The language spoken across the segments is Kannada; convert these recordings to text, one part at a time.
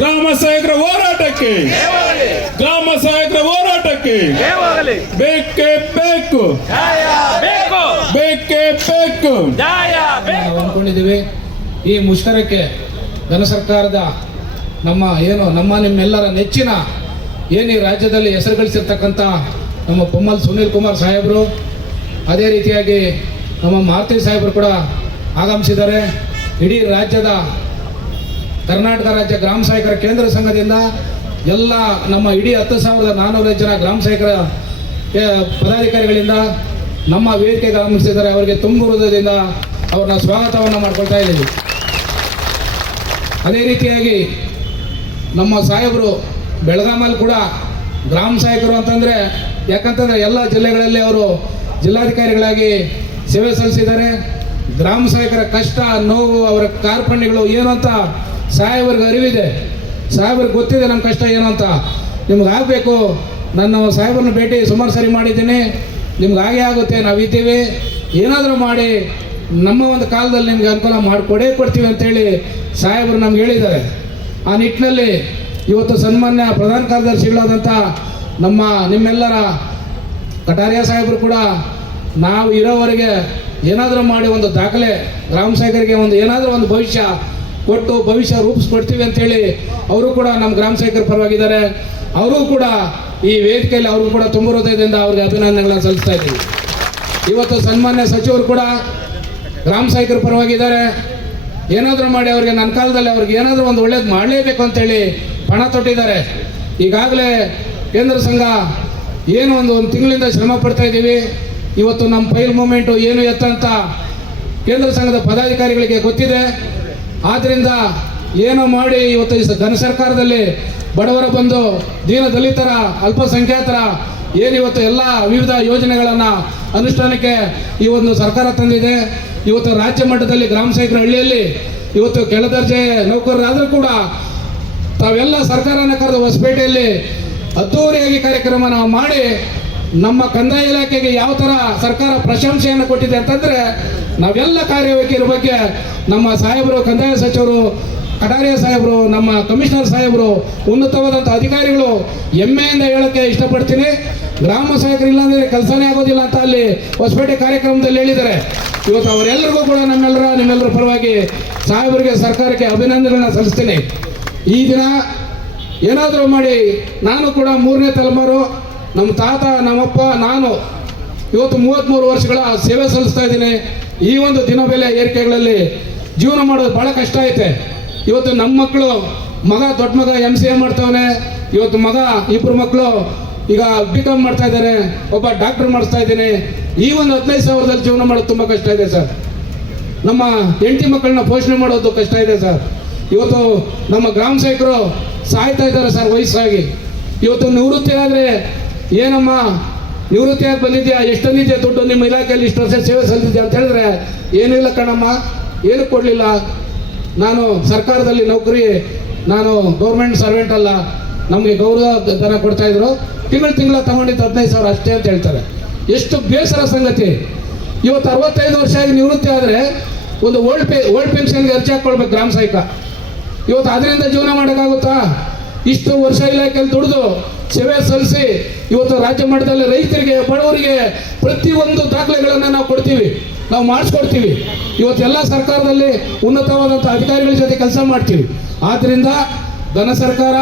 ಗ್ರಾಮ ಸಹಾಯಕರ ಹೋರಾಟಕ್ಕೆ. ಗ್ರಾಮ ಸಹಾಯಕರ ಹೋರಾಟಕ್ಕೆ. ಬೇಕೆ ಬೇಕೇ ಬೇಕು. ನ್ಯಾಯ ಬೇಕು. ಬೇಕೇ ಬೇಕು. ನ್ಯಾಯ ಬೇಕು. ನಾವು ಅಂದ್ಕೊಂಡಿದ್ದೀವಿ ಈ ಮುಷ್ಕರಕ್ಕೆ ಧನ ಸರ್ಕಾರದ ನಮ್ಮ ಏನು ನಮ್ಮ ನಿಮ್ಮೆಲ್ಲರ ನೆಚ್ಚಿನ ಏನು ಈ ರಾಜ್ಯದಲ್ಲಿ ಹೆಸರು ಗಳಿಸಿರ್ತಕ್ಕಂಥ ನಮ್ಮ ಪೊಮ್ಮಲ್ ಸುನೀಲ್ ಕುಮಾರ್ ಸಾಹೇಬರು ಅದೇ ರೀತಿಯಾಗಿ ನಮ್ಮ ಮಾರುತಿ ಸಾಹೇಬರು ಕೂಡ ಆಗಮಿಸಿದ್ದಾರೆ. ಇಡೀ ರಾಜ್ಯದ ಕರ್ನಾಟಕ ರಾಜ್ಯ ಗ್ರಾಮ ಸಹಾಯಕರ ಕೇಂದ್ರ ಸಂಘದಿಂದ ಎಲ್ಲ ನಮ್ಮ ಇಡೀ ಹತ್ತು ಸಾವಿರದ ನಾನ್ನೂರು ಜನ ಗ್ರಾಮ ಸಹಾಯಕರ ಪದಾಧಿಕಾರಿಗಳಿಂದ ನಮ್ಮ ವೇದಿಕೆ ಆಗಮಿಸಿದ್ದಾರೆ. ಅವರಿಗೆ ತುಂಬು ಹೃದಯದಿಂದ ಅವ್ರನ್ನ ಸ್ವಾಗತವನ್ನು ಮಾಡ್ಕೊಳ್ತಾ ಇದ್ದೀವಿ. ಅದೇ ರೀತಿಯಾಗಿ ನಮ್ಮ ಸಾಹೇಬರು ಬೆಳಗಾಮಲ್ಲಿ ಕೂಡ ಗ್ರಾಮ ಸಹಾಯಕರು ಅಂತಂದರೆ, ಯಾಕಂತಂದರೆ ಎಲ್ಲ ಜಿಲ್ಲೆಗಳಲ್ಲಿ ಅವರು ಜಿಲ್ಲಾಧಿಕಾರಿಗಳಾಗಿ ಸೇವೆ ಸಲ್ಲಿಸಿದ್ದಾರೆ. ಗ್ರಾಮ ಸಹಾಯಕರ ಕಷ್ಟ, ನೋವು, ಅವರ ಕಾರ್ಪಣ್ಯಗಳು ಏನು ಅಂತ ಸಾಹೇಬರಿಗೆ ಅರಿವಿದೆ. ಸಾಹೇಬ್ರಿಗೆ ಗೊತ್ತಿದೆ ನಮ್ಮ ಕಷ್ಟ ಏನು ಅಂತ. ನಿಮ್ಗೆ ಆಗಬೇಕು. ನನ್ನ ಸಾಹೇಬ್ರನ್ನ ಭೇಟಿ ಸುಮಾರು ಸರಿ ಮಾಡಿದ್ದೀನಿ. ನಿಮ್ಗೆ ಹಾಗೆ ಆಗುತ್ತೆ, ನಾವಿದ್ದೀವಿ. ಏನಾದರೂ ಮಾಡಿ, ನಮ್ಮ ಒಂದು ಕಾಲದಲ್ಲಿ ನಿಮಗೆ ಅನುಕೂಲ ಮಾಡಿಕೊಡೇ ಕೊಡ್ತೀವಿ ಅಂತೇಳಿ ಸಾಹೇಬರು ನಮ್ಗೆ ಹೇಳಿದ್ದಾರೆ. ಆ ನಿಟ್ಟಿನಲ್ಲಿ ಇವತ್ತು ಸನ್ಮಾನ್ಯ ಪ್ರಧಾನ ಕಾರ್ಯದರ್ಶಿಗಳಾದಂಥ ನಮ್ಮ ನಿಮ್ಮೆಲ್ಲರ ಕಟಾರಿಯಾ ಸಾಹೇಬರು ಕೂಡ ನಾವು ಇರೋವರೆಗೆ ಏನಾದರೂ ಮಾಡಿ ಒಂದು ದಾಖಲೆ, ಗ್ರಾಮ ಸಾಹೇಬರಿಗೆ ಒಂದು ಏನಾದರೂ ಒಂದು ಭವಿಷ್ಯ ಕೊಟ್ಟು ಭವಿಷ್ಯ ರೂಪಿಸ್ಕೊಡ್ತೀವಿ ಅಂತೇಳಿ ಅವರು ಕೂಡ ನಮ್ಮ ಗ್ರಾಮ ಸೇವಕರ ಪರವಾಗಿದ್ದಾರೆ. ಅವರು ಕೂಡ ಈ ವೇದಿಕೆಯಲ್ಲಿ ಅವರು ಕೂಡ ತುಂಬ ಹೃದಯದಿಂದ ಅವ್ರಿಗೆ ಅಭಿನಂದನೆಗಳನ್ನು ಸಲ್ಲಿಸ್ತಾ ಇದ್ದೀವಿ. ಇವತ್ತು ಸನ್ಮಾನ್ಯ ಸಚಿವರು ಕೂಡ ಗ್ರಾಮ ಸೇವಕರ ಪರವಾಗಿದ್ದಾರೆ. ಏನಾದರೂ ಮಾಡಿ ಅವ್ರಿಗೆ ನನ್ನ ಕಾಲದಲ್ಲಿ ಅವ್ರಿಗೆ ಏನಾದರೂ ಒಂದು ಒಳ್ಳೇದು ಮಾಡಲೇಬೇಕು ಅಂತೇಳಿ ಪಣ ತೊಟ್ಟಿದ್ದಾರೆ. ಈಗಾಗಲೇ ಕೇಂದ್ರ ಸಂಘ ಏನು ಒಂದು ಒಂದು ತಿಂಗಳಿಂದ ಶ್ರಮ ಪಡ್ತಾ ಇದ್ದೀವಿ. ಇವತ್ತು ನಮ್ಮ ಫೈಲ್ ಮೂಮೆಂಟು ಏನು ಎತ್ತ ಅಂತ ಕೇಂದ್ರ ಸಂಘದ ಪದಾಧಿಕಾರಿಗಳಿಗೆ ಗೊತ್ತಿದೆ. ಆದ್ದರಿಂದ ಏನೋ ಮಾಡಿ ಇವತ್ತು ಈ ಘನ ಸರ್ಕಾರದಲ್ಲಿ ಬಡವರ ಬಂದು ದೀನ ದಲಿತರ, ಅಲ್ಪಸಂಖ್ಯಾತರ ಏನಿವತ್ತು ಎಲ್ಲ ವಿವಿಧ ಯೋಜನೆಗಳನ್ನು ಅನುಷ್ಠಾನಕ್ಕೆ ಈ ಒಂದು ಸರ್ಕಾರ ತಂದಿದೆ. ಇವತ್ತು ರಾಜ್ಯ ಮಟ್ಟದಲ್ಲಿ ಗ್ರಾಮ ಸಹಾಯಕರ ಹಳ್ಳಿಯಲ್ಲಿ ಇವತ್ತು ಕೆಳದರ್ಜೆ ನೌಕರರಾದರೂ ಕೂಡ ತಾವೆಲ್ಲ ಸರ್ಕಾರನ ಕರೆದು ಹೊಸಪೇಟೆಯಲ್ಲಿ ಅದ್ದೂರಿಯಾಗಿ ಕಾರ್ಯಕ್ರಮ ನಾವು ಮಾಡಿ ನಮ್ಮ ಕಂದಾಯ ಇಲಾಖೆಗೆ ಯಾವ ಥರ ಸರ್ಕಾರ ಪ್ರಶಂಸೆಯನ್ನು ಕೊಟ್ಟಿದೆ ಅಂತಂದರೆ ನಾವೆಲ್ಲ ಕಾರ್ಯವೈಖರಿ ಬಗ್ಗೆ ನಮ್ಮ ಸಾಹೇಬರು, ಕಂದಾಯ ಸಚಿವರು, ಕಟಾರಿಯ ಸಾಹೇಬರು, ನಮ್ಮ ಕಮಿಷನರ್ ಸಾಹೇಬರು ಉನ್ನತವಾದಂಥ ಅಧಿಕಾರಿಗಳು ಹೆಮ್ಮೆಯಿಂದ ಹೇಳೋಕ್ಕೆ ಇಷ್ಟಪಡ್ತೀನಿ. ಗ್ರಾಮ ಸಹಾಯಕರು ಇಲ್ಲಾಂದರೆ ಕೆಲಸನೇ ಆಗೋದಿಲ್ಲ ಅಂತ ಅಲ್ಲಿ ಹೊಸಪೇಟೆ ಕಾರ್ಯಕ್ರಮದಲ್ಲಿ ಹೇಳಿದ್ದಾರೆ. ಇವತ್ತು ಅವರೆಲ್ಲರಿಗೂ ಕೂಡ ನಮ್ಮೆಲ್ಲರ, ನಿಮ್ಮೆಲ್ಲರ ಪರವಾಗಿ ಸಾಹೇಬರಿಗೆ, ಸರ್ಕಾರಕ್ಕೆ ಅಭಿನಂದನೆಯನ್ನು ಸಲ್ಲಿಸ್ತೀನಿ. ಈ ದಿನ ಏನಾದರೂ ಮಾಡಿ, ನಾನು ಕೂಡ ಮೂರನೇ ತಲೆಮಾರು, ನಮ್ಮ ತಾತ, ನಮ್ಮಪ್ಪ, ನಾನು ಇವತ್ತು ಮೂವತ್ತ್ಮೂರು ವರ್ಷಗಳ ಸೇವೆ ಸಲ್ಲಿಸ್ತಾ ಇದ್ದೀನಿ. ಈ ಒಂದು ದಿನ ಬೆಲೆ ಏರಿಕೆಗಳಲ್ಲಿ ಜೀವನ ಮಾಡೋದು ಭಾಳ ಕಷ್ಟ ಐತೆ. ಇವತ್ತು ನಮ್ಮ ಮಕ್ಕಳು ಮಗ ದೊಡ್ಡ ಮಗ ಎಂ ಸಿ ಎ ಮಾಡ್ತಾವನೆ, ಇವತ್ತು ಮಗ ಇಬ್ಬರು ಮಕ್ಕಳು ಈಗ ಬಿ ಕಾಮ್ ಮಾಡ್ತಾ ಇದ್ದಾರೆ ಒಬ್ಬ ಡಾಕ್ಟರ್ ಮಾಡಿಸ್ತಾ ಇದ್ದೀನಿ. ಈ ಒಂದು ಹದಿನೈದು ಸಾವಿರದಲ್ಲಿ ಜೀವನ ಮಾಡೋದು ತುಂಬ ಕಷ್ಟ ಇದೆ ಸರ್. ನಮ್ಮ ಹೆಂಡತಿ ಮಕ್ಕಳನ್ನ ಪೋಷಣೆ ಮಾಡೋದು ಕಷ್ಟ ಇದೆ ಸರ್. ಇವತ್ತು ನಮ್ಮ ಗ್ರಾಮ ಸೇವಕರು ಸಾಯ್ತಾ ಇದ್ದಾರೆ ಸರ್ ವಯಸ್ಸಾಗಿ. ಇವತ್ತು ನಿವೃತ್ತಿ ಆದರೆ ಏನಮ್ಮ ನಿವೃತ್ತಿಯಾಗಿ ಬಂದಿದ್ಯಾ? ಎಷ್ಟು ತಂದಿದ್ಯಾ ದುಡ್ಡು? ನಿಮ್ಮ ಇಲಾಖೆಯಲ್ಲಿ ಇಷ್ಟು ವರ್ಷ ಸೇವೆ ಸಲ್ಲಿದ್ಯಾ ಅಂತ ಹೇಳಿದ್ರೆ, ಏನಿಲ್ಲ ಕಣಮ್ಮ, ಏನು ಕೊಡಲಿಲ್ಲ. ನಾನು ಸರ್ಕಾರದಲ್ಲಿ ನೌಕರಿ, ನಾನು ಗೌರ್ಮೆಂಟ್ ಸರ್ವೆಂಟ್ ಅಲ್ಲ. ನಮಗೆ ಗೌರವ ದರ ಕೊಡ್ತಾ ಇದ್ರು. ತಿಂಗಳು ತಿಂಗಳ ತಗೊಂಡಿದ್ದು ಹದಿನೈದು ಸಾವಿರ ಅಷ್ಟೇ ಅಂತ ಹೇಳ್ತಾರೆ. ಎಷ್ಟು ಬೇಸರ ಸಂಗತಿ. ಇವತ್ತು ಅರವತ್ತೈದು ವರ್ಷ ಆಗಿ ನಿವೃತ್ತಿ ಆದರೆ ಒಂದು ಓಲ್ಡ್ ಪೆ ಓಲ್ಡ್ ಪೆನ್ಷನ್ಗೆ ಅರ್ಜಿ ಹಾಕ್ಕೊಳ್ಬೇಕು ಗ್ರಾಮ ಸಹಾಯಕ. ಇವತ್ತು ಅದರಿಂದ ಜೀವನ ಮಾಡೋಕ್ಕಾಗುತ್ತಾ? ಇಷ್ಟು ವರ್ಷ ಇಲಾಖೆಯಲ್ಲಿ ದುಡಿದು ಸೇವೆ ಸಲ್ಲಿಸಿ ಇವತ್ತು ರಾಜ್ಯ ಮಟ್ಟದಲ್ಲಿ ರೈತರಿಗೆ, ಬಡವರಿಗೆ ಪ್ರತಿಯೊಂದು ದಾಖಲೆಗಳನ್ನು ನಾವು ಕೊಡ್ತೀವಿ. ನಾವು ಮಾಡಿಸ್ಕೊಡ್ತೀವಿ. ಇವತ್ತು ಎಲ್ಲ ಸರ್ಕಾರದಲ್ಲಿ ಉನ್ನತವಾದಂಥ ಅಧಿಕಾರಿಗಳ ಜೊತೆ ಕೆಲಸ ಮಾಡ್ತೀವಿ. ಆದ್ದರಿಂದ ಧನ ಸರ್ಕಾರ,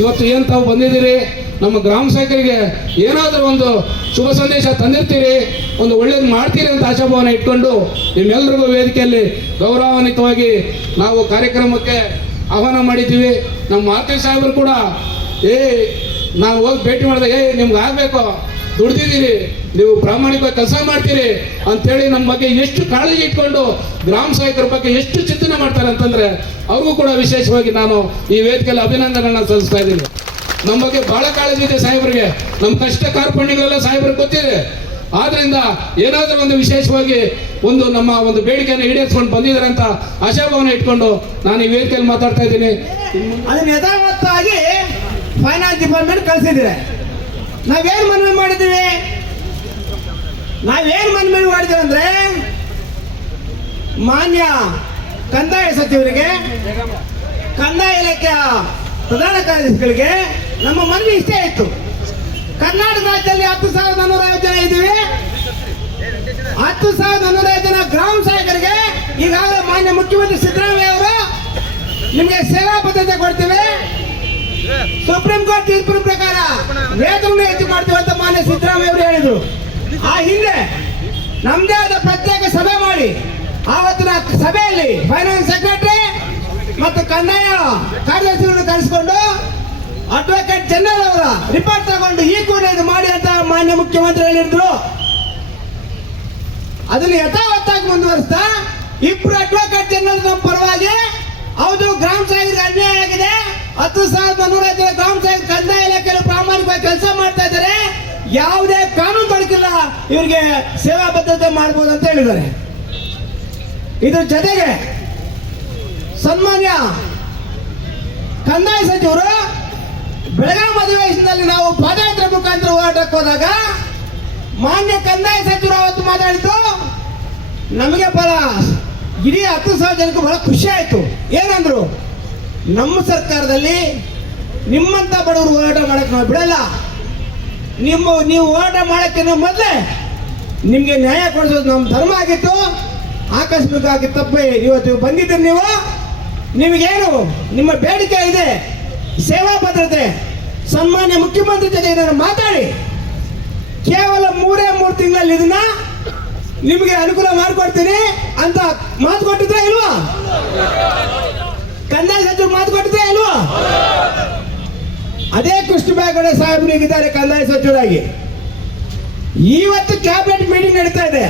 ಇವತ್ತು ಏನು ತಾವು ಬಂದಿದ್ದೀರಿ, ನಮ್ಮ ಗ್ರಾಮ ಸೇವಕರಿಗೆ ಏನಾದರೂ ಒಂದು ಶುಭ ಸಂದೇಶ ತಂದಿರ್ತೀರಿ, ಒಂದು ಒಳ್ಳೇದು ಮಾಡ್ತೀರಿ ಅಂತ ಆಶಾಭಾವನೆ ಇಟ್ಕೊಂಡು ನಿಮ್ಮೆಲ್ಲರಿಗೂ ವೇದಿಕೆಯಲ್ಲಿ ಗೌರವಾನ್ವಿತವಾಗಿ ನಾವು ಕಾರ್ಯಕ್ರಮಕ್ಕೆ ಆಹ್ವಾನ ಮಾಡಿದ್ದೀವಿ. ನಮ್ಮ ಮಾತೃ ಸಾಹೇಬರು ಕೂಡ ಏ ನಾವು ಹೋಗಿ ಭೇಟಿ ಮಾಡಿದಾಗ ಏ ನಿಮ್ಗೆ ಆಗಬೇಕು, ದುಡ್ದಿದ್ದೀರಿ, ನೀವು ಪ್ರಾಮಾಣಿಕವಾಗಿ ಕೆಲಸ ಮಾಡ್ತೀರಿ ಅಂತೇಳಿ ನಮ್ಮ ಬಗ್ಗೆ ಎಷ್ಟು ಕಾಳಜಿ ಇಟ್ಕೊಂಡು ಗ್ರಾಮ ಸಹಾಯಕರ ಬಗ್ಗೆ ಎಷ್ಟು ಚಿಂತನೆ ಮಾಡ್ತಾರೆ ಅಂತಂದ್ರೆ, ಅವ್ರಿಗೂ ಕೂಡ ವಿಶೇಷವಾಗಿ ನಾನು ಈ ವೇದಿಕೆಯಲ್ಲಿ ಅಭಿನಂದನೆಗಳನ್ನ ಸಲ್ಲಿಸ್ತಾ ಇದ್ದೀನಿ. ನಮ್ಮ ಬಗ್ಗೆ ಬಹಳ ಕಾಳಜಿ ಇದೆ ಸಾಹೇಬರಿಗೆ. ನಮ್ಮ ಕಷ್ಟ ಕಾರ್ಪಣ್ಯಗಳೆಲ್ಲ ಸಾಹೇಬ್ರಿಗೆ ಗೊತ್ತಿದೆ. ಆದ್ರಿಂದ ಏನಾದರೂ ಒಂದು ವಿಶೇಷವಾಗಿ ಒಂದು ನಮ್ಮ ಒಂದು ಬೇಡಿಕೆಯನ್ನು ಈಡೇರಿಸ್ಕೊಂಡು ಬಂದಿದ್ದಾರೆ ಅಂತ ಆಶಾಭಾವನೆ ಇಟ್ಕೊಂಡು ನಾನು ಈ ವೇದಿಕೆಯಲ್ಲಿ ಮಾತಾಡ್ತಾ ಇದ್ದೀನಿ. ಫೈನಾನ್ಸ್ ಡಿಪಾರ್ಟ್ಮೆಂಟ್ ಕಳಿಸಿದ್ರೆ ನಾವೇನ್ ಮನವಿ ಮಾಡಿದ್ವಿ ನಾವೇನು ಮನವಿ ಮಾಡಿದ್ವಿ ಅಂದ್ರೆ, ಮಾನ್ಯ ಕಂದಾಯ ಸಚಿವರಿಗೆ, ಕಂದಾಯ ಇಲಾಖೆಯ ಪ್ರಧಾನ ಕಾರ್ಯದರ್ಶಿಗಳಿಗೆ ನಮ್ಮ ಮನವಿ ಇಷ್ಟೇ ಇತ್ತು. ಕರ್ನಾಟಕ ರಾಜ್ಯದಲ್ಲಿ ಹತ್ತು ಸಾವಿರದ ಐವತ್ತು ಜನ ಇದ್ದೀವಿ. ಹತ್ತು ಸಾವಿರದ ಐವತ್ತು ಜನ ಗ್ರಾಮ ಸಹಾಯಕರಿಗೆ ಈಗಾಗಲೇ ಮಾನ್ಯ ಮುಖ್ಯಮಂತ್ರಿ ಸಿದ್ದರಾಮಯ್ಯ ಅವರು ನಿಮಗೆ ಸೇವಾ ಭದ್ರತೆ ಕೊಡ್ತೀವಿ. ಸುಪ್ರೀಂ ಕೋರ್ಟ್ ತೀರ್ಪಿನ ಪ್ರಕಾರ ವೇತನ ಹೆಚ್ಚು ಮಾಡ್ತೀವಿ ಅಂತ ಮಾನ್ಯ ಸಿದ್ದರಾಮಯ್ಯ ಅವರು ಹೇಳಿದ್ರು. ಆ ಹಿಂದೆ ನಮ್ದೇ ಆದ ಪ್ರತ್ಯೇಕ ಸಭೆ ಮಾಡಿ, ಆವತ್ತಿನ ಸಭೆಯಲ್ಲಿ ಫೈನಾನ್ಸ್ ಸೆಕ್ರೆಟರಿ ಮತ್ತು ಕಂದಾಯ ಕಾರ್ಯದರ್ಶಿಗಳನ್ನು ಕರೆಸಿಕೊಂಡು ಅಡ್ವೊಕೇಟ್ ಜನರಲ್ ಅವರ ರಿಪೋರ್ಟ್ ತಗೊಂಡು ಈ ಕೂಡ ಇದು ಮಾಡಿ ಅಂತ ಮಾನ್ಯ ಮುಖ್ಯಮಂತ್ರಿ ಹೇಳಿದ್ರು. ಅದನ್ನು ಯಥಾವತ್ತಾಗಿ ಮುಂದುವರಿಸ್ತಾ ಇಬ್ರು ಅಡ್ವೊಕೇಟ್ ಜನರಲ್ ಪರವಾಗಿ ಹೌದು, ಗ್ರಾಮ ಸಹಾಯಕರಿಗೆ ಅನ್ಯಾಯ ಹತ್ತು ಸಾವಿರದ ನೂರ ಗ್ರಾಮ ಸಹಾಯಕ ಕಂದಾಯ ಇಲಾಖೆಯಲ್ಲಿ ಪ್ರಾಮಾಣಿಕವಾಗಿ ಕೆಲಸ ಮಾಡ್ತಾ ಇದ್ದಾರೆ. ಯಾವುದೇ ಕಾನೂನು ತೊಡಕಿಲ್ಲ. ಇವರಿಗೆ ಸೇವಾ ಭದ್ರತೆ ಮಾಡ್ಬೋದು ಅಂತ ಹೇಳಿದ್ದಾರೆ. ಇದ್ರ ಜೊತೆಗೆ ಸನ್ಮಾನ್ಯ ಕಂದಾಯ ಸಚಿವರು ಬೆಳಗಾವಿ ಅಧಿವೇಶನದಲ್ಲಿ ನಾವು ಪಾದಯಾತ್ರೆ ಮುಖಾಂತರ ಹೋರಾಟಕ್ಕೆ ಹೋದಾಗ ಮಾನ್ಯ ಕಂದಾಯ ಸಚಿವರು ಅವತ್ತು ಮಾತಾಡಿದ್ದು, ನಮಗೆ ಬಹಳ ಇಡೀ ಹತ್ತು ಸಾವಿರ ಜನಕ್ಕೆ ಬಹಳ ಖುಷಿ ಆಯಿತು. ಏನಂದ್ರು? ನಮ್ಮ ಸರ್ಕಾರದಲ್ಲಿ ನಿಮ್ಮಂತ ಬಡವರು ಹೋರಾಟ ಮಾಡಕ್ಕೆ ನಾವು ಬಿಡಲ್ಲ. ನಿಮ್ಮ, ನೀವು ಹೋರಾಟ ಮಾಡೋಕ್ಕಿಂತ ಮೊದಲೇ ನಿಮಗೆ ನ್ಯಾಯ ಕೊಡಿಸೋದು ನಮ್ಮ ಧರ್ಮ ಆಗಿತ್ತು. ಆಕಸ್ಮಿಕವಾಗಿ ತಪ್ಪೇ ಇವತ್ತು ಬಂದಿದ್ದೀರಿ ನೀವು. ನಿಮಗೇನು, ನಿಮ್ಮ ಬೇಡಿಕೆ ಇದೆ. ಸೇವಾ ಭದ್ರತೆ, ಸನ್ಮಾನ್ಯ ಮುಖ್ಯಮಂತ್ರಿ ಜೊತೆ ಇದನ್ನು ಮಾತಾಡಿ. ಕೇವಲ ಮೂರೇ ಮೂರು ತಿಂಗಳಲ್ಲಿ ಇದನ್ನ ನಿಮಗೆ ಅನುಕೂಲ ಮಾಡಿಕೊಡ್ತೀನಿ ಅಂತ ಮಾತು ಕೊಟ್ಟಿದ್ರೆ ಇಲ್ವಾ? ಕಂದಾಯ ಸಚಿವರು ಮಾತು ಕೊಟ್ಟಿದ್ರೆ ಅಲ್ವಾ? ಅದೇ ಕೃಷ್ಣ ಬೇಗಡೆ ಸಾಹೇಬರು ಈಗಿದ್ದಾರೆ ಕಂದಾಯ ಸಚಿವರಾಗಿ ಇವತ್ತು ಕ್ಯಾಬಿನೆಟ್ ಮೀಟಿಂಗ್ ನಡೀತಾ ಇದೆ.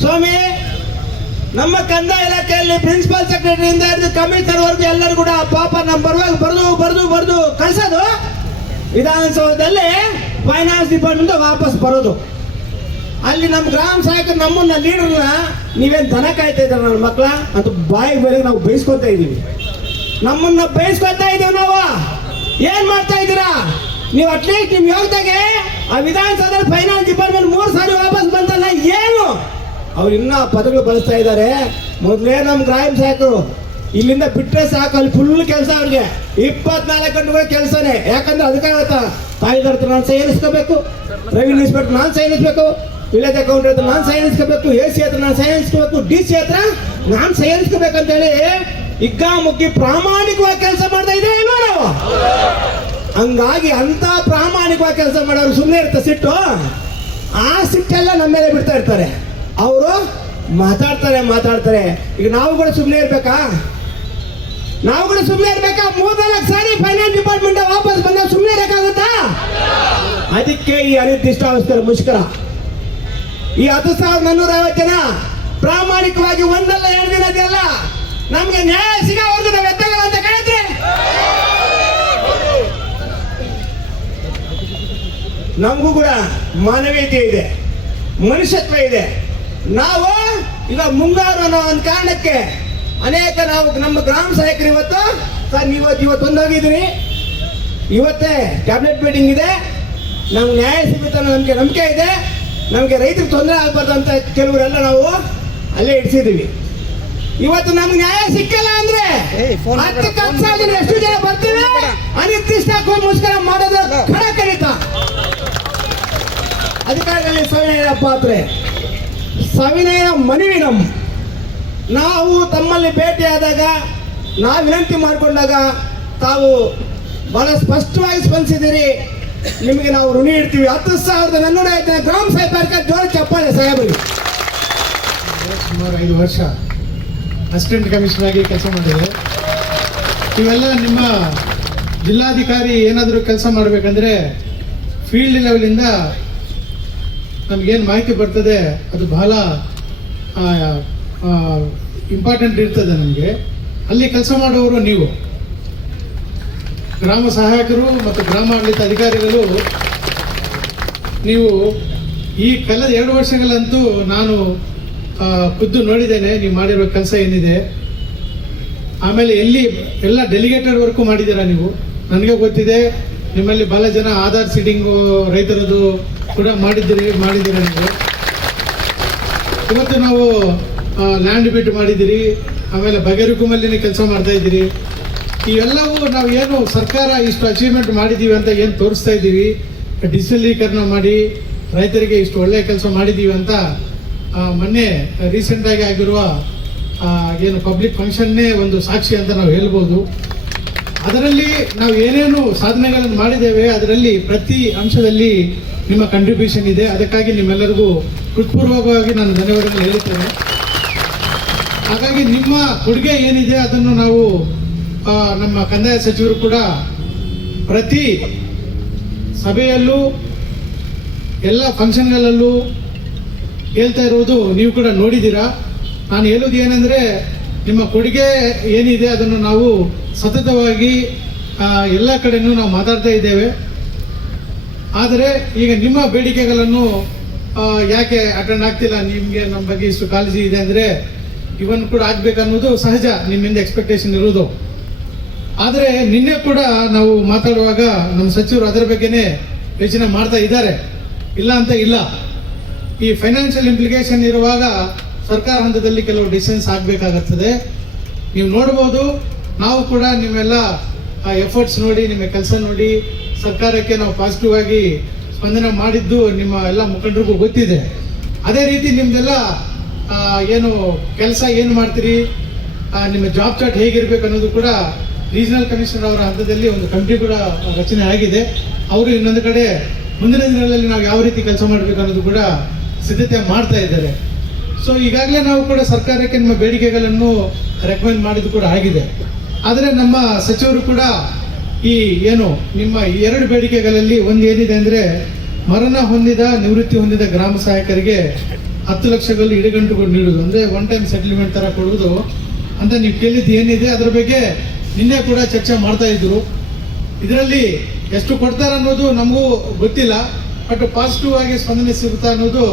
ಸ್ವಾಮಿ, ನಮ್ಮ ಕಂದಾಯ ಇಲಾಖೆಯಲ್ಲಿ ಪ್ರಿನ್ಸಿಪಲ್ ಸೆಕ್ರೆಟರಿಯಿಂದ ಹಿಡಿದು ಕಮಿಷನರ್ ವರ್ಗ ಎಲ್ಲರೂ ಕೂಡ ಪಾಪ ನಮ್ಮ ಬರುವಾಗ ಬರೆದು ಬರೆದು ಬರೆದು ಕಳಿಸೋದು. ವಿಧಾನಸೌಧದಲ್ಲಿ ಫೈನಾನ್ಸ್ ಡಿಪಾರ್ಟ್ಮೆಂಟ್ ವಾಪಸ್ ಬರೋದು. ಅಲ್ಲಿ ನಮ್ಮ ಗ್ರಾಮ ಸಹಾಯಕ ನಮ್ಮನ್ನ ಲೀಡರ್ನ ನೀವೇನು ದನ ಕಾಯ್ತಾ ಇದ್ದಾರೆ ನನ್ನ ಮಕ್ಕಳ ಅಂತ ಬಾಯಿ ಬೇರೆ ನಾವು ಬೇಯಿಸ್ಕೊತಾ ಇದೀವಿ ನಮ್ಮನ್ನ ಬೇಯಿಸ್ಕೊತಾ ಇದ್ದೀವಿ ನಾವು ಏನ್ ಮಾಡ್ತಾ ಇದ್ದೀರಾ? ನೀವು ಅಟ್ಲೀಸ್ಟ್ ನಿಮ್ ಯೋಗದಾಗೆ ಆ ವಿಧಾನಸೌಧದಲ್ಲಿ ಫೈನಾನ್ಸ್ ಡಿಪಾರ್ಟ್ಮೆಂಟ್ ಮೂರು ಸಾರಿ ವಾಪಸ್ ಬಂತಲ್ಲ ಏನು? ಅವ್ರು ಇನ್ನ ಪದಗಳು ಬಳಸ್ತಾ ಇದ್ದಾರೆ. ಮೊದಲೇ ನಮ್ಮ ಗ್ರಾಮ ಸಹಾಯಕರು, ಇಲ್ಲಿಂದ ಬಿಟ್ಟರೆ ಸಾಕು, ಅಲ್ಲಿ ಫುಲ್ ಕೆಲಸ ಅವ್ರಿಗೆ. ಇಪ್ಪತ್ನಾಲ್ಕು ಗಂಟೆಗಳ ಕೆಲಸನೇ. ಯಾಕಂದ್ರೆ ಅದಕ್ಕಾಗತ್ತ ಹತ್ರ ನಾನು ಸೈನಿಸ್ಕೋಬೇಕು ರೆವಿನ್ಯೂ ಇನ್ಸ್ಪೆಕ್ಟರ್ ನಾನು ಸೈನಿಸ್ಬೇಕು ವಿಲೇಜ್ ಅಕೌಂಟ್ ಹತ್ರ ನಾನು ಸೈನಿಸ್ಕೋಬೇಕು ಎ ಸಿ ಹತ್ರ ನಾನು ಸೈನಿಸ್ಕೋಬೇಕು ಡಿ ಸಿ ಹತ್ರ ನಾನು ಸೈನಿಸ್ಕೋಬೇಕಂತ ಹೇಳಿ ಇಗ್ಗ ಮುಗ್ಗಿ ಪ್ರಾಮಾಣಿಕವಾಗಿ ಕೆಲಸ ಮಾಡ್ತಾ ಇದ್ರೆ ಇಲ್ವಾ ನಾವು? ಹಂಗಾಗಿ ಅಂತ ಪ್ರಾಮಾಣಿಕವಾಗಿ ಕೆಲಸ ಮಾಡೋರು ಸುಮ್ಮನೆ ಇರುತ್ತೆ ಸಿಟ್ಟು. ಆ ಸಿಟ್ಟೆಲ್ಲ ನಮ್ಮ ಮೇಲೆ ಬಿಡ್ತಾ ಇರ್ತಾರೆ. ಅವರು ಮಾತಾಡ್ತಾರೆ ಮಾತಾಡ್ತಾರೆ. ಈಗ ನಾವು ಕೂಡ ಸುಮ್ಮನೆ ಇರ್ಬೇಕಾ? ನಾವು ಕೂಡ ಸುಮ್ಮನೆ ಇರ್ಬೇಕಾ? ಮೂರ್ನಾಲ್ಕು ಸಾರಿ ಫೈನಾನ್ಸ್ ಡಿಪಾರ್ಟ್ಮೆಂಟ್ ವಾಪಸ್ ಬಂದಾಗ ಸುಮ್ಮನೆ ಇರಬೇಕಾಗುತ್ತಾ ಅದಕ್ಕೆ ಈ ಅನಿರ್ದಿಷ್ಟಾವಸ್ಥೆ ಮುಷ್ಕರ. ಈ ಹತ್ತು ಸಾವಿರದ ನಾನ್ನೂರ ಐವತ್ತು ಜನ ಪ್ರಾಮಾಣಿಕವಾಗಿ ಒಂದಲ್ಲ ಎರಡು ದಿನದಲ್ಲ ನಮ್ಗೆ ನ್ಯಾಯ ಸಿಗೋವರೆಗೂ ನಾವು ಅಂತ ಕೇಳಿದ್ರೆ? ನಮಗೂ ಕೂಡ ಮಾನವೀಯತೆ ಇದೆ, ಮನುಷ್ಯತ್ವ ಇದೆ. ನಾವು ಈಗ ಮುಂಗಾರು ಅನ್ನೋ ಒಂದು ಕಾರಣಕ್ಕೆ ಅನೇಕ ನಾವು ನಮ್ಮ ಗ್ರಾಮ ಸಹಾಯಕರು ಇವತ್ತು, ಸರ್ ಇವತ್ತು ಇವತ್ತು ಒಂದೋಗಿದ್ದೀನಿ ಇವತ್ತೇ ಕ್ಯಾಬಿನೆಟ್ ಮೀಟಿಂಗ್ ಇದೆ. ನಮ್ಗೆ ನ್ಯಾಯ ಸಿಗುತ್ತೆ ಅನ್ನೋ ನಮಗೆ ನಂಬಿಕೆ ಇದೆ. ನಮಗೆ ರೈತರಿಗೆ ತೊಂದರೆ ಆಗ್ಬಾರ್ದು ಅಂತ ಕೆಲವರೆಲ್ಲ ನಾವು ಅಲ್ಲೇ ಇಡ್ಸಿದ್ದೀವಿ. ಇವತ್ತು ನಮ್ಗೆ ನ್ಯಾಯ ಸಿಕ್ಕಿಲ್ಲ ಅಂದ್ರೆ ಎಷ್ಟು ಜನ ಬರ್ತೀವಿ? ಅನಿರ್ದಿಷ್ಟ ಮುಷ್ಕರ ಮಾಡೋದು ಖಡ ಕಡಿತ ಅಧಿಕಾರಿಗಳಲ್ಲಿ ಸವಿನಯನ ಪಾತ್ರೆ. ಸವಿನಯನ ಮನವಿ ನಮ್ಮ ನಾವು ತಮ್ಮಲ್ಲಿ ಭೇಟಿಯಾದಾಗ ನಾವು ವಿನಂತಿ ಮಾಡಿಕೊಂಡಾಗ ತಾವು ಬಹಳ ಸ್ಪಷ್ಟವಾಗಿ ಸ್ಪಂದಿಸಿದ್ದೀರಿ. ನಿಮಗೆ ನಾವು ಋಣಿ ಇಡ್ತೀವಿ. ಹತ್ತು ಸಾವಿರದ ನನ್ನೂರ ಐದು ಜನ ಗ್ರಾಮ ಸಹಾಯಕ ಜೋರ ಚಪ್ಪಾಳೆ ಸಾಹೇಬರಿಗೆ ಸುಮಾರು ಐದು ವರ್ಷ ಅಸಿಸ್ಟೆಂಟ್ ಕಮಿಷನರ್ ಆಗಿ ಕೆಲಸ ಮಾಡಿದೆ. ಇವೆಲ್ಲ ನಿಮ್ಮ ಜಿಲ್ಲಾಧಿಕಾರಿ ಏನಾದರೂ ಕೆಲಸ ಮಾಡಬೇಕಂದ್ರೆ ಫೀಲ್ಡ್ ಲೆವೆಲಿಂದ ನಮಗೇನು ಮಾಹಿತಿ ಬರ್ತದೆ, ಅದು ಬಹಳ ಇಂಪಾರ್ಟೆಂಟ್ ಇರ್ತದೆ ನಮಗೆ. ಅಲ್ಲಿ ಕೆಲಸ ಮಾಡುವವರು ನೀವು. ಗ್ರಾಮ ಸಹಾಯಕರು ಮತ್ತು ಗ್ರಾಮಾಡಳಿತ ಅಧಿಕಾರಿಗಳು, ನೀವು ಈ ಕಳೆದ ಎರಡು ವರ್ಷಗಳಂತೂ ನಾನು ಖುದ್ದು ನೋಡಿದ್ದೇನೆ, ನೀವು ಮಾಡಿರೋ ಕೆಲಸ ಏನಿದೆ. ಆಮೇಲೆ ಎಲ್ಲಿ ಎಲ್ಲ ಡೆಲಿಗೇಟೆಡ್ ವರ್ಕು ಮಾಡಿದ್ದೀರಾ ನೀವು? ನನಗೆ ಗೊತ್ತಿದೆ, ನಿಮ್ಮಲ್ಲಿ ಬಹಳ ಜನ ಆಧಾರ್ ಸೀಟಿಂಗು ರೈತರದ್ದು ಕೂಡ ಮಾಡಿದ್ದೀರಿ, ಮಾಡಿದ್ದೀರಾ ನೀವು? ಇವತ್ತು ನಾವು ಲ್ಯಾಂಡ್ ಬಿಟ್ ಮಾಡಿದ್ದೀರಿ, ಆಮೇಲೆ ಬಗೆರುಕುಮಲ್ಲಿನ ಕೆಲಸ ಮಾಡ್ತಾ ಇದ್ದೀರಿ. ಇವೆಲ್ಲವೂ ನಾವು ಏನು ಸರ್ಕಾರ ಇಷ್ಟು ಅಚೀವ್ಮೆಂಟ್ ಮಾಡಿದ್ದೀವಿ ಅಂತ ಏನು ತೋರಿಸ್ತಾ ಇದ್ದೀವಿ? ಡಿಜಿಟಲೀಕರಣ ಮಾಡಿ, ರೈತರಿಗೆ ಇಷ್ಟು ಒಳ್ಳೆಯ ಕೆಲಸ ಮಾಡಿದ್ದೀವಿ ಅಂತ ಮೊನ್ನೆ ರೀಸೆಂಟಾಗಿ ಆಗಿರುವ ಏನು ಪಬ್ಲಿಕ್ ಫಂಕ್ಷನ್ನೇ ಒಂದು ಸಾಕ್ಷಿ ಅಂತ ನಾವು ಹೇಳ್ಬೋದು. ಅದರಲ್ಲಿ ನಾವು ಏನೇನು ಸಾಧನೆಗಳನ್ನು ಮಾಡಿದ್ದೇವೆ, ಅದರಲ್ಲಿ ಪ್ರತಿ ಅಂಶದಲ್ಲಿ ನಿಮ್ಮ ಕಂಟ್ರಿಬ್ಯೂಷನ್ ಇದೆ. ಅದಕ್ಕಾಗಿ ನಿಮ್ಮೆಲ್ಲರಿಗೂ ಹೃತ್ಪೂರ್ವಕವಾಗಿ ನಾನು ಧನ್ಯವಾದಗಳು ಹೇಳುತ್ತೇನೆ. ಹಾಗಾಗಿ ನಿಮ್ಮ ಕೊಡುಗೆ ಏನಿದೆ ಅದನ್ನು ನಾವು ನಮ್ಮ ಕಂದಾಯ ಸಚಿವರು ಕೂಡ ಪ್ರತಿ ಸಭೆಯಲ್ಲೂ ಎಲ್ಲ ಫಂಕ್ಷನ್ಗಳಲ್ಲೂ ಹೇಳ್ತಾ ಇರುವುದು ನೀವು ಕೂಡ ನೋಡಿದ್ದೀರಾ. ನಾನು ಹೇಳೋದು ಏನಂದರೆ ನಿಮ್ಮ ಕೊಡುಗೆ ಏನಿದೆ ಅದನ್ನು ನಾವು ಸತತವಾಗಿ ಎಲ್ಲ ಕಡೆನೂ ನಾವು ಮಾತಾಡ್ತಾ ಇದ್ದೇವೆ. ಆದರೆ ಈಗ ನಿಮ್ಮ ಬೇಡಿಕೆಗಳನ್ನು ಯಾಕೆ ಅಟೆಂಡ್ ಆಗ್ತಿಲ್ಲ, ನಿಮಗೆ ನಮ್ಮ ಬಗ್ಗೆ ಇಷ್ಟು ಕಾಳಜಿ ಇದೆ ಅಂದರೆ ಇವನ್ ಕೂಡ ಆಗಬೇಕನ್ನೋದು ಸಹಜ, ನಿಮ್ಮಿಂದ ಎಕ್ಸ್ಪೆಕ್ಟೇಷನ್ ಇರೋದು. ಆದರೆ ನಿನ್ನೆ ಕೂಡ ನಾವು ಮಾತಾಡುವಾಗ ನಮ್ಮ ಸಚಿವರು ಅದರ ಬಗ್ಗೆನೇ ಯೋಚನೆ ಮಾಡ್ತಾ ಇದ್ದಾರೆ. ಇಲ್ಲ ಅಂತ ಇಲ್ಲ. ಈ ಫೈನಾನ್ಷಿಯಲ್ ಇಂಪ್ಲಿಕೇಶನ್ ಇರುವಾಗ ಸರ್ಕಾರ ಹಂತದಲ್ಲಿ ಕೆಲವು ಡಿಸಿಷನ್ಸ್ ಆಗಬೇಕಾಗುತ್ತದೆ. ನೀವು ನೋಡ್ಬೋದು, ನಾವು ಕೂಡ ನಿಮ್ಮೆಲ್ಲ ಆ ಎಫರ್ಟ್ಸ್ ನೋಡಿ, ನಿಮ್ಮ ಕೆಲಸ ನೋಡಿ, ಸರ್ಕಾರಕ್ಕೆ ನಾವು ಪಾಸಿಟಿವ್ ಆಗಿ ಸ್ಪಂದನೆ ಮಾಡಿದ್ದು ನಿಮ್ಮ ಎಲ್ಲ ಮುಖಂಡರಿಗೂ ಗೊತ್ತಿದೆ. ಅದೇ ರೀತಿ ನಿಮ್ದೆಲ್ಲ ಏನು ಕೆಲಸ ಏನು ಮಾಡ್ತೀರಿ? ನಿಮ್ಮ ಜಾಬ್ ಚಾರ್ಟ್ ಹೇಗಿರ್ಬೇಕು ಅನ್ನೋದು ಕೂಡ ರೀಜನಲ್ ಕಮಿಷನರ್ ಅವರ ಹಂತದಲ್ಲಿ ಒಂದು ಕಮಿಟಿ ಕೂಡ ರಚನೆ ಆಗಿದೆ. ಅವರು ಇನ್ನೊಂದು ಕಡೆ ಮುಂದಿನ ದಿನಗಳಲ್ಲಿ ನಾವು ಯಾವ ರೀತಿ ಕೆಲಸ ಮಾಡಬೇಕು ಅನ್ನೋದು ಕೂಡ ಸಿದ್ಧತೆ ಮಾಡ್ತಾ ಇದ್ದಾರೆ. ಸೊ ಈಗಾಗಲೇ ನಾವು ಕೂಡ ಸರ್ಕಾರಕ್ಕೆ ನಿಮ್ಮ ಬೇಡಿಕೆಗಳನ್ನು ರೆಕಮೆಂಡ್ ಮಾಡಿದ್ದು ಕೂಡ ಆಗಿದೆ. ಆದರೆ ನಮ್ಮ ಸಚಿವರು ಕೂಡ ಈ ಏನು ನಿಮ್ಮ ಎರಡು ಬೇಡಿಕೆಗಳಲ್ಲಿ ಒಂದು ಏನಿದೆ ಅಂದರೆ ಮರಣ ಹೊಂದಿದ, ನಿವೃತ್ತಿ ಹೊಂದಿದ ಗ್ರಾಮ ಸಹಾಯಕರಿಗೆ ಹತ್ತು ಲಕ್ಷಗಳು ಇಡಗಂಟುಗಳು ನೀಡುವುದು. ಅಂದರೆ ಒನ್ ಟೈಮ್ ಸೆಟಲ್ಮೆಂಟ್ ಥರ ಕೊಡುವುದು ಅಂತ ನೀವು ಕೇಳಿದ್ದು ಏನಿದೆ? ಅದರ ಬಗ್ಗೆ ನಿನ್ನೆ ಕೂಡ ಚರ್ಚೆ ಮಾಡ್ತಾ ಇದ್ರು. ಇದರಲ್ಲಿ ಎಷ್ಟು ಕೊಡ್ತಾರೆ ಅನ್ನೋದು ನಮಗೂ ಗೊತ್ತಿಲ್ಲ. ಬಟ್ ಪಾಸಿಟಿವ್ ಆಗಿ ಸ್ಪಂದನೆ ಸಿಗುತ್ತಾ ಅನ್ನೋದು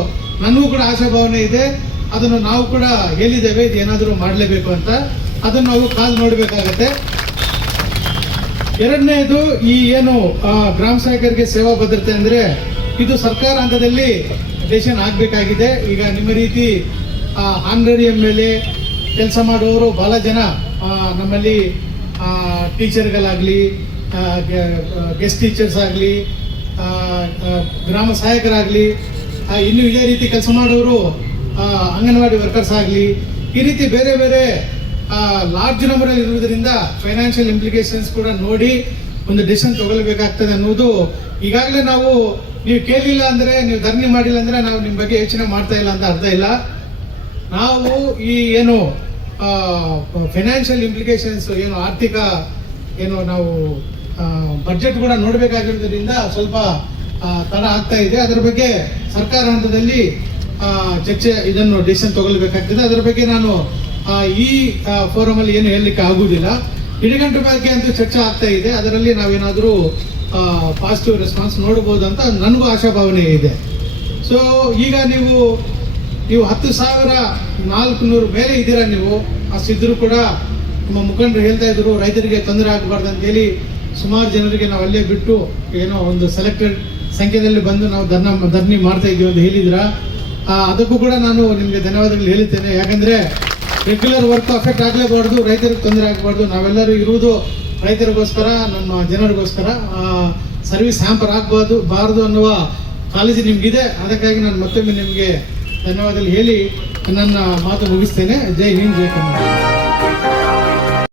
ನನಗೂ ಕೂಡ ಆಶಾಭಾವನೆ ಇದೆ. ಅದನ್ನು ನಾವು ಕೂಡ ಹೇಳಿದ್ದೇವೆ, ಇದು ಏನಾದರೂ ಮಾಡಲೇಬೇಕು ಅಂತ. ಅದನ್ನು ನಾವು ಕಾಲ್ ನೋಡಬೇಕಾಗತ್ತೆ. ಎರಡನೇದು ಈ ಏನು ಗ್ರಾಮ ಸಹಾಯಕರಿಗೆ ಸೇವಾ ಭದ್ರತೆ ಅಂದರೆ ಇದು ಸರ್ಕಾರ ಹಂತದಲ್ಲಿ ಡಿಸಿಷನ್ ಆಗಬೇಕಾಗಿದೆ. ಈಗ ನಿಮ್ಮ ರೀತಿ ಆನ್ರರಿಯಂ ಮೇಲೆ ಕೆಲಸ ಮಾಡುವವರು ಬಹಳ ಜನ ನಮ್ಮಲ್ಲಿ ಟೀಚರ್ಗಳಾಗಲಿ ಗೆಸ್ಟ್ ಟೀಚರ್ಸ್ ಆಗಲಿ ಗ್ರಾಮ ಸಹಾಯಕರಾಗಲಿ ಇನ್ನು ಇದೇ ರೀತಿ ಕೆಲಸ ಮಾಡೋರು ಅಂಗನವಾಡಿ ವರ್ಕರ್ಸ್ ಆಗಲಿ, ಈ ರೀತಿ ಬೇರೆ ಬೇರೆ ಲಾರ್ಜ್ ನಂಬರ್ ಇರುವುದರಿಂದ ಫೈನಾನ್ಷಿಯಲ್ ಇಂಪ್ಲಿಕೇಶನ್ಸ್ ಕೂಡ ನೋಡಿ ಒಂದು ಡಿಸಿಷನ್ ತಗೊಳ್ಬೇಕಾಗ್ತದೆ ಅನ್ನೋದು ಈಗಾಗಲೇ ನಾವು ನೀವು ಕೇಳಿಲ್ಲ ಅಂದರೆ, ನೀವು ಧರಣಿ ಮಾಡಿಲ್ಲ ಅಂದರೆ ನಾವು ನಿಮ್ಮ ಬಗ್ಗೆ ಯೋಚನೆ ಮಾಡ್ತಾ ಇಲ್ಲ ಅಂತ ಅರ್ಥ ಇಲ್ಲ. ನಾವು ಈ ಏನು ಫೈನಾನ್ಷಿಯಲ್ ಇಂಪ್ಲಿಕೇಶನ್ಸ್ ಏನು ಆರ್ಥಿಕ, ಏನು ನಾವು ಬಜೆಟ್ ಕೂಡ ನೋಡಬೇಕಾಗಿರೋದ್ರಿಂದ ಸ್ವಲ್ಪ ತಡ ಆಗ್ತಾ ಇದೆ. ಅದರ ಬಗ್ಗೆ ಸರ್ಕಾರ ಹಂತದಲ್ಲಿ ಚರ್ಚೆ, ಇದನ್ನು ಡಿಸಿಷನ್ ತಗೊಳ್ಬೇಕಾಗ್ತದೆ. ಅದರ ಬಗ್ಗೆ ನಾನು ಈ ಫೋರಮ್ ಅಲ್ಲಿ ಏನು ಹೇಳಲಿಕ್ಕೆ ಆಗುವುದಿಲ್ಲ. ಇಡಗಂಟು ಬಗ್ಗೆ ಅಂತೂ ಚರ್ಚೆ ಆಗ್ತಾ ಇದೆ. ಅದರಲ್ಲಿ ನಾವೇನಾದರೂ ಪಾಸಿಟಿವ್ ರೆಸ್ಪಾನ್ಸ್ ನೋಡಬಹುದು ಅಂತ ನನಗೂ ಆಶಾಭಾವನೆ ಇದೆ. ಸೊ ಈಗ ನೀವು ನೀವು ಹತ್ತು ಸಾವಿರ ನಾಲ್ಕು ನೂರು ಮೇಲೆ ಇದ್ದೀರಾ ನೀವು ಅಷ್ಟಿದ್ರು ಕೂಡ ನಮ್ಮ ಮುಖಂಡರು ಹೇಳ್ತಾ ಇದ್ರು, ರೈತರಿಗೆ ತೊಂದರೆ ಆಗಬಾರ್ದು ಅಂತೇಳಿ ಸುಮಾರು ಜನರಿಗೆ ನಾವು ಅಲ್ಲೇ ಬಿಟ್ಟು ಏನೋ ಒಂದು ಸೆಲೆಕ್ಟೆಡ್ ಸಂಖ್ಯೆಯಲ್ಲಿ ಬಂದು ನಾವು ಧರ್ನ ಧರ್ಣಿ ಮಾಡ್ತಾ ಇದ್ದೀವಿ ಅಂತ ಹೇಳಿದ್ರ ಅದಕ್ಕೂ ಕೂಡ ನಾನು ನಿಮಗೆ ಧನ್ಯವಾದಗಳು ಹೇಳುತ್ತೇನೆ. ಯಾಕಂದ್ರೆ ರೆಗ್ಯುಲರ್ ವರ್ಕ್ ಅಫೆಕ್ಟ್ ಆಗಲೇಬಾರ್ದು, ರೈತರಿಗೆ ತೊಂದರೆ ಆಗಬಾರ್ದು. ನಾವೆಲ್ಲರೂ ಇರುವುದು ರೈತರಿಗೋಸ್ಕರ, ನಮ್ಮ ಜನರಿಗೋಸ್ಕರ. ಸರ್ವಿಸ್ ಹ್ಯಾಂಪರ್ ಆಗಬಾರ್ದು, ಬಾರದು ಅನ್ನುವ ಕಾಳಜಿ ನಿಮಗಿದೆ. ಅದಕ್ಕಾಗಿ ನಾನು ಮತ್ತೊಮ್ಮೆ ನಿಮಗೆ ಧನ್ಯವಾದಗಳು ಹೇಳಿ ನನ್ನ ಮಾತು ಮುಗಿಸ್ತೇನೆ. ಜೈ ಹಿಂದ್ ಜೈ ಕನ್ನಡ.